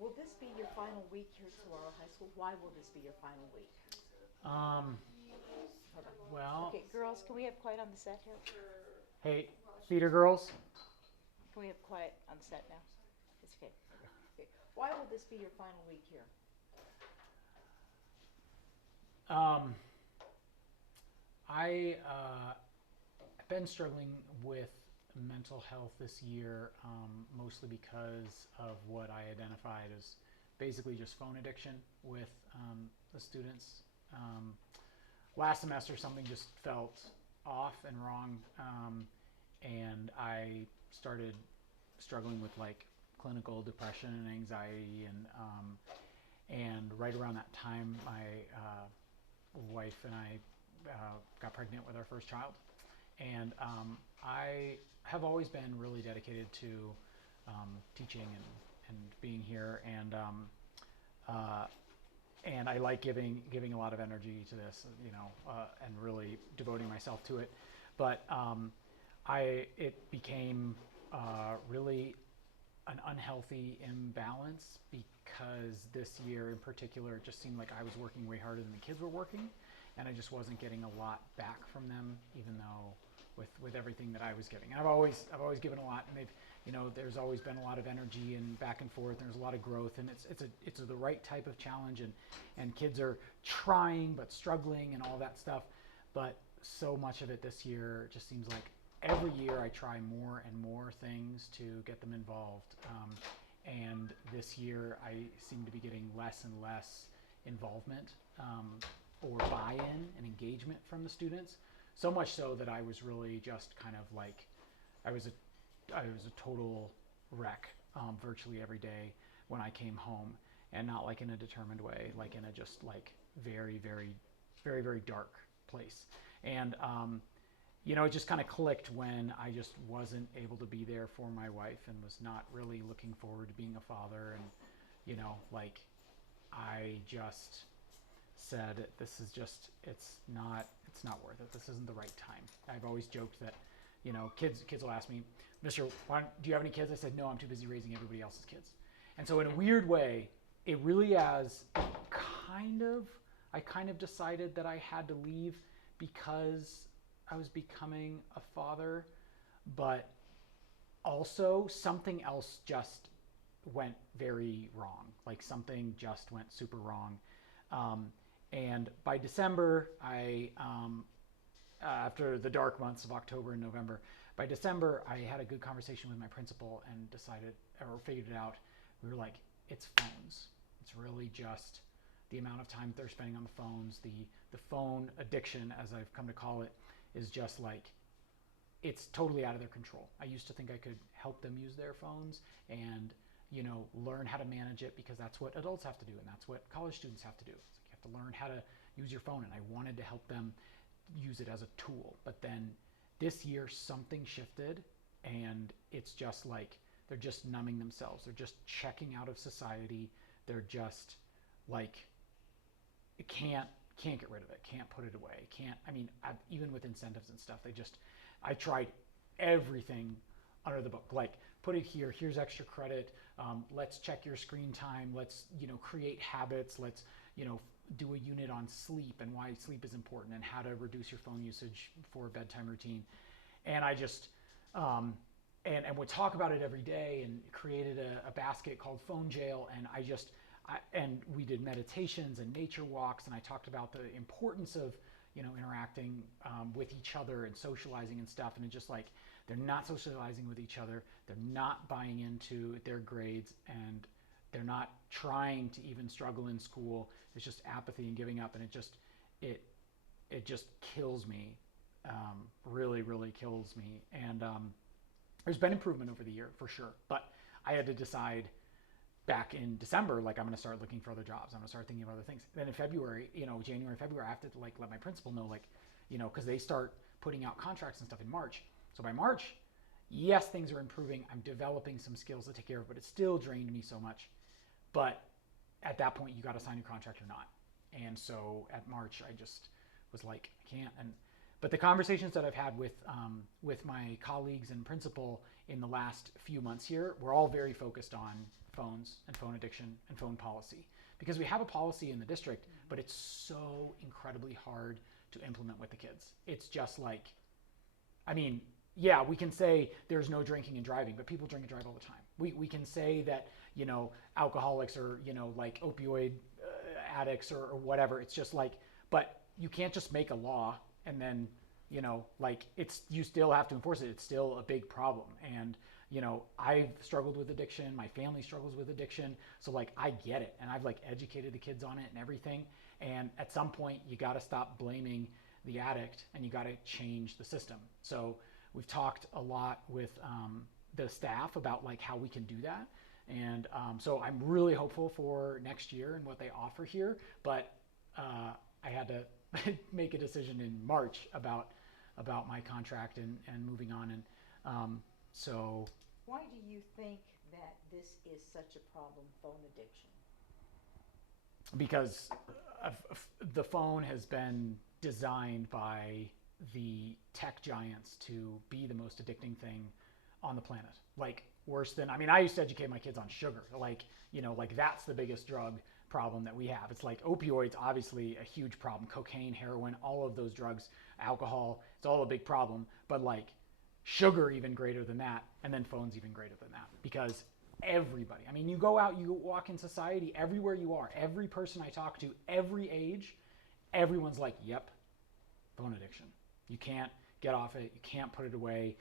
Will this be your final week here at Saguaro High School? Why will this be your final week? Um, Hold on. well, Okay, girls, can we have quiet on the set here? hey, theater girls. Can we have quiet on the set now? It's okay. Okay. Why will this be your final week here? Um, I've been struggling with mental health this year, mostly because of what I identified as basically just phone addiction with the students. Um, Last semester, something just felt off and wrong, and I started struggling with like clinical depression and anxiety, and right around that time, my wife and I got pregnant with our first child, and I have always been really dedicated to teaching and being here, uh, and I like giving a lot of energy to this, and really devoting myself to it. But it became really an unhealthy imbalance because this year in particular, it just seemed like I was working way harder than the kids were working, and I just wasn't getting a lot back from them, even though with everything that I was giving. And I've always given a lot, and there's always been a lot of energy and back and forth. And there's a lot of growth, and it's the right type of challenge, and kids are trying but struggling and all that stuff. But so much of it this year just seems like every year I try more and more things to get them involved. And this year I seem to be getting less and less involvement, or buy-in and engagement from the students. So much so that I was really just kind of like I was a total wreck, virtually every day when I came home, and not like in a determined way, like in a just like very very very very dark place. And it just kind of clicked when I just wasn't able to be there for my wife and was not really looking forward to being a father. And like I just said, this is just it's not worth it. This isn't the right time. I've always joked that kids will ask me, Mr. Do you have any kids? I said, no, I'm too busy raising everybody else's kids. And so in a weird way, it really has kind of I kind of decided that I had to leave because I was becoming a father, but also something else just went very wrong. Like something just went super wrong. Um, and by December, after the dark months of October and November, by December, I had a good conversation with my principal and decided or figured it out. We were like, it's phones. It's really just the amount of time they're spending on the phones, the phone addiction, as I've come to call it, is just like it's totally out of their control. I used to think I could help them use their phones and learn how to manage it, because that's what adults have to do and that's what college students have to do. It's like you have to learn how to use your phone, and I wanted to help them use it as a tool. But then this year something shifted, and it's just like they're just numbing themselves. They're just checking out of society. They're just like it can't get rid of it, can't put it away, can't. I mean, even with incentives and stuff, I tried everything under the book. Like, put it here. Here's extra credit. Let's check your screen time. Let's create habits. Let's do a unit on sleep and why sleep is important and how to reduce your phone usage for a bedtime routine. And I just and would talk about it every day, and created a basket called Phone Jail. And and we did meditations and nature walks, and I talked about the importance of interacting with each other and socializing and stuff. And it's just like they're not socializing with each other. They're not buying into their grades, and they're not trying to even struggle in school. It's just apathy and giving up, and it just kills me. Really, really kills me. And there's been improvement over the year for sure, but I had to decide back in December, like, I'm going to start looking for other jobs. I'm going to start thinking of other things. Then in February, January, February, I have to like let my principal know, like, because they start putting out contracts and stuff in March. So by March, yes, things are improving. I'm developing some skills to take care of, but it still drained me so much. But at that point, you got to sign a contract or not. And so at March, I just was like, I can't. But the conversations that I've had with my colleagues and principal in the last few months here, we're all very focused on phones and phone addiction and phone policy, because we have a policy in the district, but it's so incredibly hard to implement with the kids. It's just like, I mean, yeah, we can say there's no drinking and driving, but people drink and drive all the time. We can say that, you know, alcoholics or, you know, like opioid addicts or whatever. It's just like, but you can't just make a law and then, you know, like you still have to enforce it. It's still a big problem. And, you know, I've struggled with addiction. My family struggles with addiction. So like, I get it. And I've like educated the kids on it and everything. And at some point you got to stop blaming the addict and you got to change the system. So we've talked a lot with the staff about like how we can do that. And so I'm really hopeful for next year and what they offer here. But I had to make a decision in March about my contract and moving on. And so. Why do you think that this is such a problem, phone addiction? Because the phone has been designed by the tech giants to be the most addicting thing on the planet. Like worse than, I mean, I used to educate my kids on sugar. Like, you know, like that's the biggest drug problem that we have. It's like opioids, obviously a huge problem. Cocaine, heroin, all of those drugs, alcohol, it's all a big problem. But like sugar even greater than that, and then phones even greater than that. Because everybody, I mean, you go out, you walk in society, everywhere you are, every person I talk to, every age, everyone's like, yep, phone addiction. You can't get off it. You can't put it away.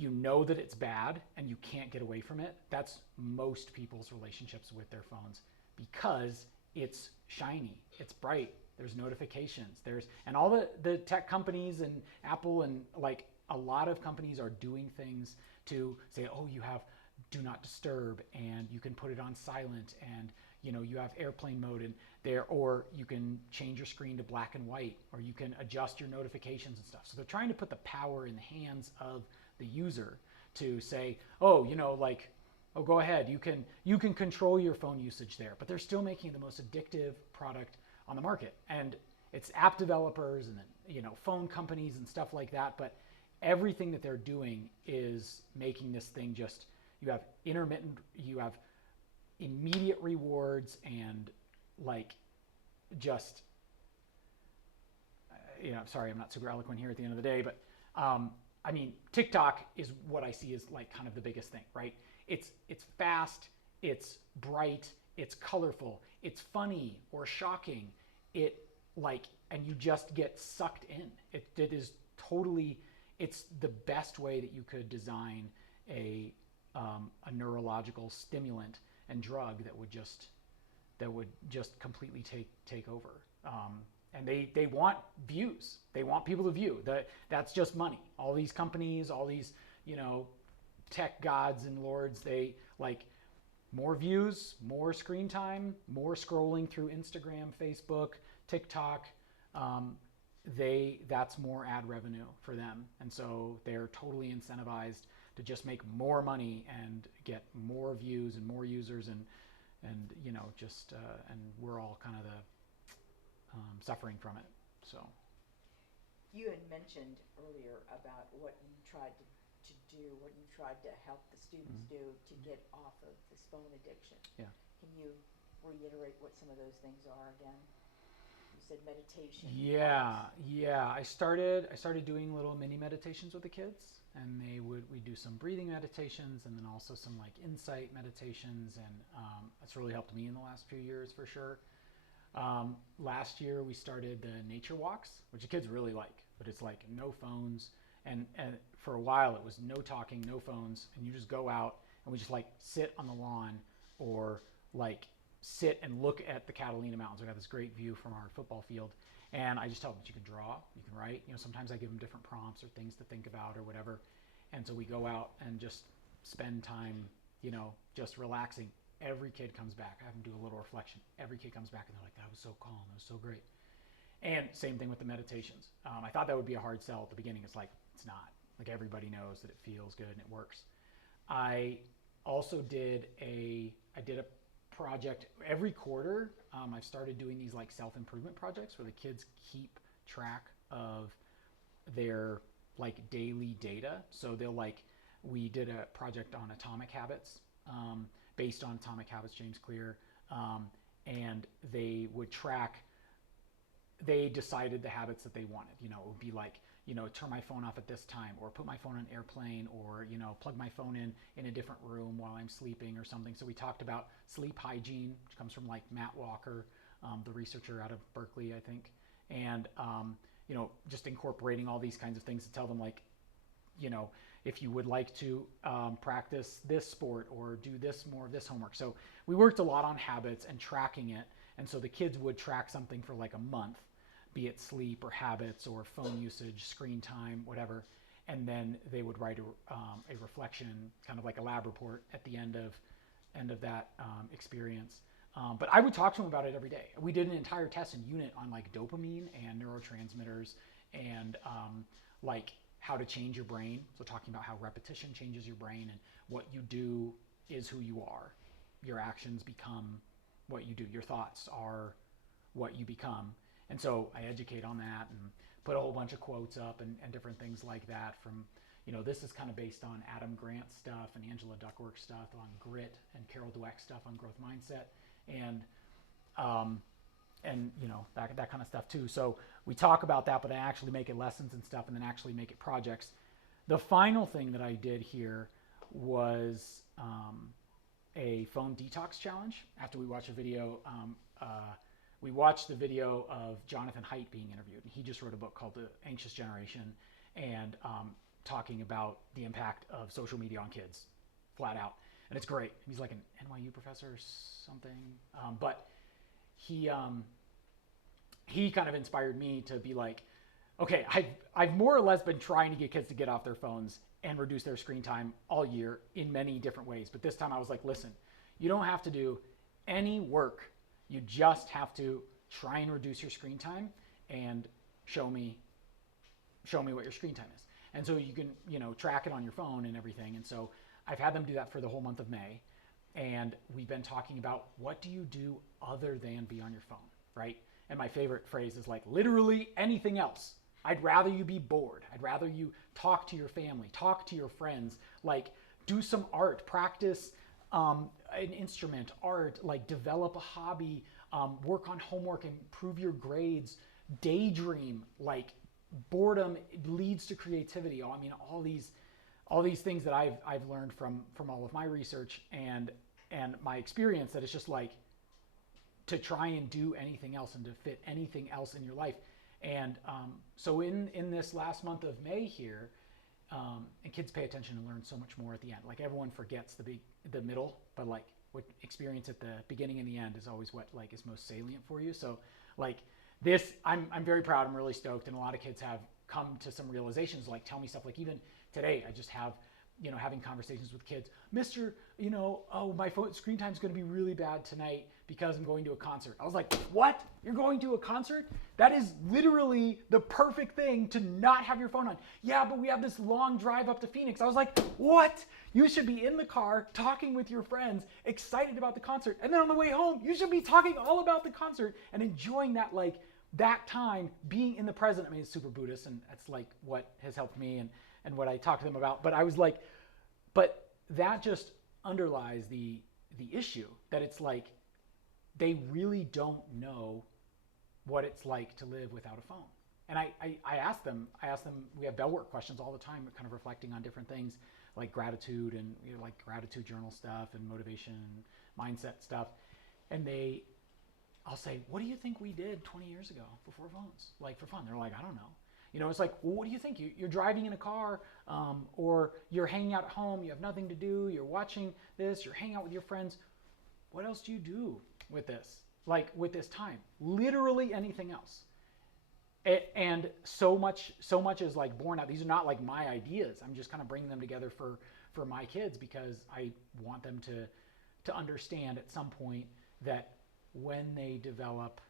You know that it's bad and you can't get away from it. That's most people's relationships with their phones, because it's shiny, it's bright, there's notifications, and all the tech companies and Apple and like a lot of companies are doing things to say, oh, you have do not disturb and you can put it on silent and you know, you have airplane mode in there, or you can change your screen to black and white, or you can adjust your notifications and stuff. So they're trying to put the power in the hands of the user to say, oh, you know, like, oh, go ahead, you can control your phone usage there. But they're still making the most addictive product on the market. And it's app developers and then, you know, phone companies and stuff like that. But everything that they're doing is making this thing just, you have immediate rewards and like just, you know, sorry, I'm not super eloquent here at the end of the day, but I mean, TikTok is what I see as like kind of the biggest thing, right? It's fast, it's bright, it's colorful, it's funny or shocking. And you just get sucked in. It is totally, it's the best way that you could design a neurological stimulant and drug that would just completely take over. And they want views. They want people to view. That's just money. All these companies, all these, you know, tech gods and lords, they like more views, more screen time, more scrolling through Instagram, Facebook, TikTok. That's more ad revenue for them. And so they're totally incentivized to just make more money and get more views and more users and you know, just and we're all kind of the suffering from it. So you had mentioned earlier about what you tried to do, what you tried to help the students do to get off of this phone addiction. Yeah. Can you reiterate what some of those things are again? You said meditation. Yeah. I started doing little mini meditations with the kids, and we do some breathing meditations, and then also some like insight meditations, and that's really helped me in the last few years for sure. Last year we started the nature walks, which the kids really like, but it's like no phones, and for a while it was no talking, no phones, and you just go out and we just like sit on the lawn or like sit and look at the Catalina Mountains. We got this great view from our football field, and I just tell them that you can draw, you can write. You know, sometimes I give them different prompts or things to think about or whatever, and so we go out and just spend time, you know, just relaxing. Every kid comes back. I have them do a little reflection. Every kid comes back and they're like, that was so calm, that was so great. And same thing with the meditations. I thought that would be a hard sell at the beginning. It's like, it's not. Like everybody knows that it feels good and it works. I also did a project every quarter. I've started doing these like self-improvement projects where the kids keep track of their like daily data. So we did a project on atomic habits, based on Atomic Habits, James Clear, and they would track. They decided the habits that they wanted. It would be like, turn my phone off at this time, or put my phone on airplane, or plug my phone in a different room while I'm sleeping or something. So we talked about sleep hygiene, which comes from like Matt Walker, the researcher out of Berkeley, I think, and just incorporating all these kinds of things to tell them like, if you would like to practice this sport or do this more of this homework. So we worked a lot on habits and tracking it. And so the kids would track something for like a month, be it sleep or habits or phone usage, screen time, whatever. And then they would write a reflection, kind of like a lab report at the end of that experience. But I would talk to them about it every day. We did an entire test and unit on like dopamine and neurotransmitters and like how to change your brain. So talking about how repetition changes your brain, and what you do is who you are. Your actions become what you do. Your thoughts are what you become. And so I educate on that and put a whole bunch of quotes up and different things like that from, this is kind of based on Adam Grant stuff and Angela Duckworth stuff on grit and Carol Dweck stuff on growth mindset and that kind of stuff too. So we talk about that, but I actually make it lessons and stuff and then actually make it projects. The final thing that I did here was a phone detox challenge. After we watched a video, we watched the video of Jonathan Haidt being interviewed. And he just wrote a book called The Anxious Generation, and talking about the impact of social media on kids, flat out. And it's great. He's like an NYU professor or something. But he kind of inspired me to be like, okay, I've more or less been trying to get kids to get off their phones and reduce their screen time all year in many different ways. But this time I was like, listen, you don't have to do any work. You just have to try and reduce your screen time and show me what your screen time is. And so you can, track it on your phone and everything. And so I've had them do that for the whole month of May. And we've been talking about, what do you do other than be on your phone, right? And my favorite phrase is like, literally anything else. I'd rather you be bored. I'd rather you talk to your family, talk to your friends, like do some art, practice an instrument, art, like develop a hobby, work on homework, improve your grades, daydream. Like boredom leads to creativity. I mean, all these things that I've learned from all of my research and my experience, that it's just like to try and do anything else and to fit anything else in your life. And so in this last month of May here, and kids pay attention and learn so much more at the end. Like everyone forgets the middle, but like what experience at the beginning and the end is always what like is most salient for you. So like this, I'm very proud. I'm really stoked. And a lot of kids have come to some realizations, like tell me stuff like even today, I just have, having conversations with kids, Mr., oh, my phone screen time is going to be really bad tonight because I'm going to a concert. I was like, what? You're going to a concert? That is literally the perfect thing to not have your phone on. Yeah, but we have this long drive up to Phoenix. I was like, what? You should be in the car talking with your friends, excited about the concert. And then on the way home, you should be talking all about the concert and enjoying that, like that time, being in the present. I mean, it's super Buddhist, and that's like what has helped me and what I talk to them about. But I was like, but that just underlies the issue that it's like they really don't know what it's like to live without a phone. And I asked them, we have bell work questions all the time, kind of reflecting on different things like gratitude and like gratitude journal stuff and motivation and mindset stuff. And I'll say, what do you think we did 20 years ago before phones? Like for fun. They're like, I don't know. It's like, well, what do you think? You're driving in a car, or you're hanging out at home. You have nothing to do. You're watching this. You're hanging out with your friends. What else do you do with this? Like with this time? Literally anything else. And so much is like born out. These are not like my ideas. I'm just kind of bringing them together for my kids because I want them to understand at some point that when they develop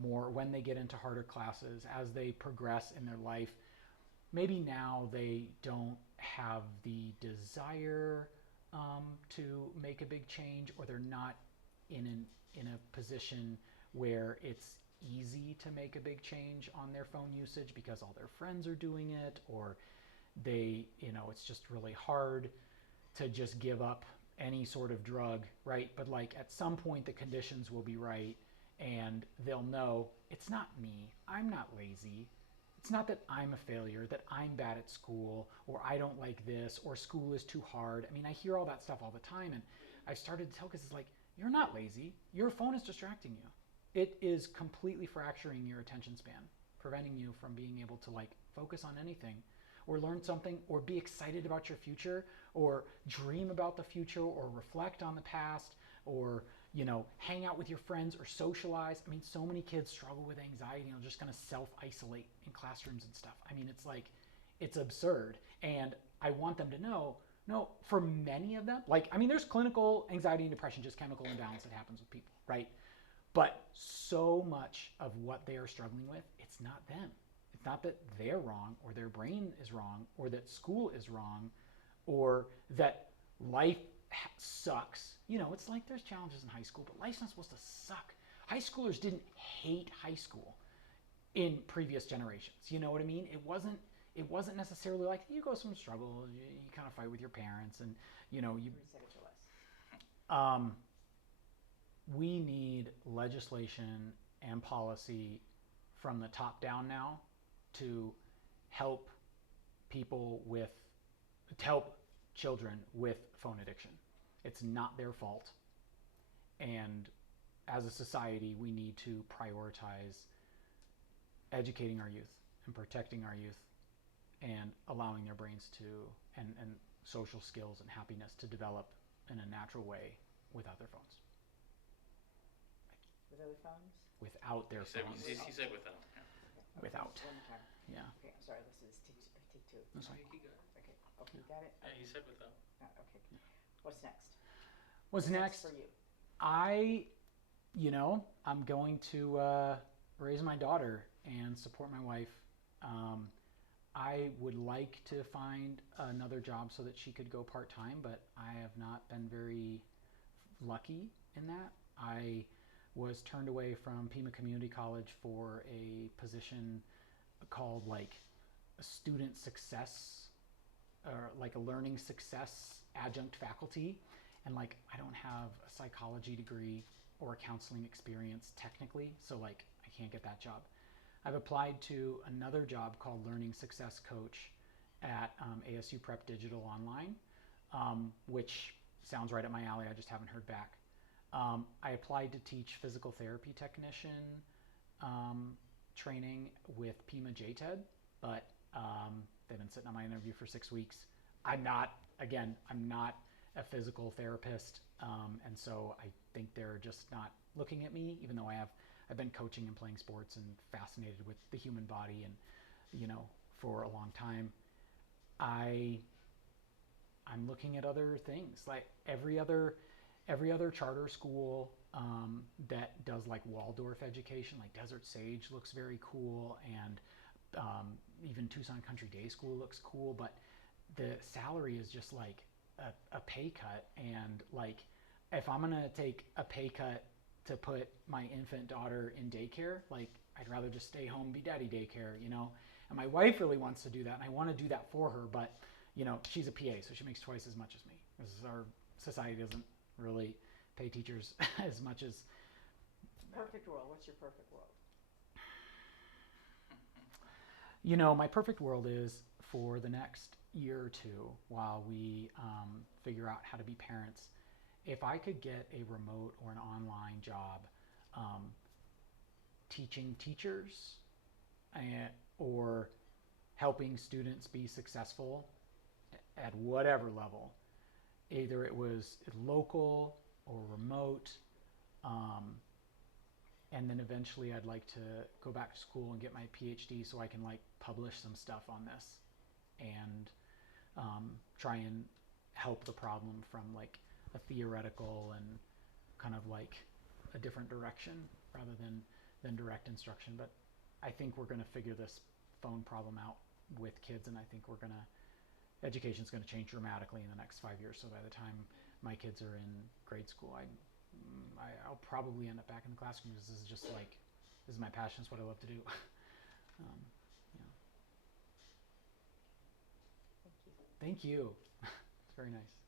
more, when they get into harder classes, as they progress in their life, maybe now they don't have the desire to make a big change, or they're not in a position where it's easy to make a big change on their phone usage because all their friends are doing it, or they, it's just really hard to just give up any sort of drug, right? But like at some point the conditions will be right and they'll know it's not me. I'm not lazy. It's not that I'm a failure, that I'm bad at school, or I don't like this, or school is too hard. I mean, I hear all that stuff all the time, and I started to tell kids, it's like, you're not lazy. Your phone is distracting you. It is completely fracturing your attention span, preventing you from being able to like focus on anything, or learn something, or be excited about your future, or dream about the future, or reflect on the past, or hang out with your friends or socialize. I mean, so many kids struggle with anxiety and are just going to self-isolate in classrooms and stuff. I mean, it's like, it's absurd. And I want them to know, no, for many of them, like, I mean, there's clinical anxiety and depression, just chemical imbalance that happens with people, right? But so much of what they are struggling with, it's not them. It's not that they're wrong, or their brain is wrong, or that school is wrong, or that life sucks. It's like there's challenges in high school, but life's not supposed to suck. High schoolers didn't hate high school in previous generations. You know what I mean? It wasn't necessarily like you go some struggle, you kind of fight with your parents, and you Said it to us. we need legislation and policy from the top down now to help help children with phone addiction. It's not their fault. And as a society, we need to prioritize educating our youth and protecting our youth and allowing their brains to, and social skills and happiness to develop in a natural way without their phones. With other phones? Without their phones. He said without. Yeah. Okay. Without. One more time. Yeah. Okay, I'm sorry, this is take two. That's fine. He got it. Okay, you got it? Yeah, he said without. Okay. What's next? What's next? For you? I'm going to raise my daughter and support my wife. I would like to find another job so that she could go part-time, but I have not been very lucky in that. I was turned away from Pima Community College for a position called like a student success, or like a learning success adjunct faculty. And like, I don't have a psychology degree or a counseling experience technically, so like I can't get that job. I've applied to another job called Learning Success Coach at ASU Prep Digital Online, which sounds right up my alley. I just haven't heard back. I applied to teach physical therapy technician training with Pima JTED, but they've been sitting on my interview for 6 weeks. I'm not a physical therapist, and so I think they're just not looking at me, even though I've been coaching and playing sports and fascinated with the human body, and for a long time. I'm looking at other things, like every other charter school that does like Waldorf education, like Desert Sage looks very cool, and even Tucson Country Day School looks cool, but the salary is just like a pay cut. And like, if I'm gonna take a pay cut to put my infant daughter in daycare, like I'd rather just stay home, be daddy daycare, and my wife really wants to do that, and I want to do that for her, but she's a PA, so she makes twice as much as me, because our society doesn't really pay teachers as much as. Perfect world. What's your perfect world? My perfect world is for the next year or two, while we figure out how to be parents, if I could get a remote or an online job teaching teachers or helping students be successful at whatever level, either it was local or remote, and then eventually I'd like to go back to school and get my PhD so I can like publish some stuff on this and try and help the problem from like a theoretical and kind of like a different direction rather than direct instruction. But I think we're going to figure this phone problem out with kids, and I think education's going to change dramatically in the next 5 years. So by the time my kids are in grade school, I'll probably end up back in the classroom, because this is just like This is my passion. It's what I love to do. um, yeah. Thank you. Thank you. It's very nice.